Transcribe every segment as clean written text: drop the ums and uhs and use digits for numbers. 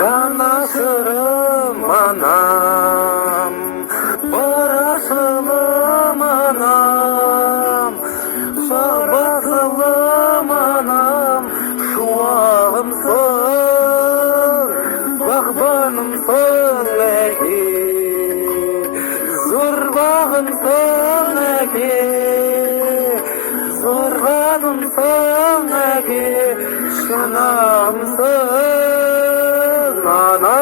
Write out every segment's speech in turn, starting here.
Жанашырым анам, барашылым анам, шабасылым анам, шуағымсың, бағбанымсың әке, зұрбағымсың әке, зорғанымсың әке, шынамсың ана.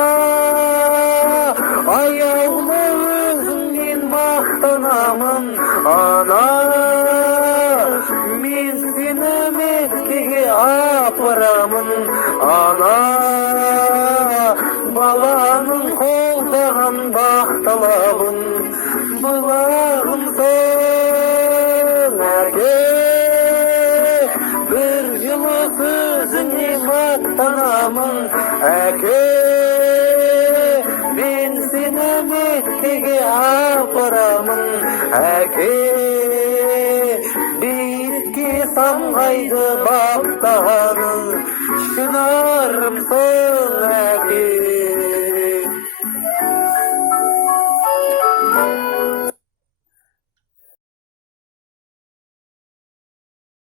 Аяулы өзіңнен мақтанамын ана, мен сені Меккеге апарамын ана. Баланың қолдаған бақталабын, бұлағымсың әке, бір жылы сөзіңе мақтанамын әке, мен сені Меккеге апарамын әке, биікке самғайды баптағаның шынарымсың әке.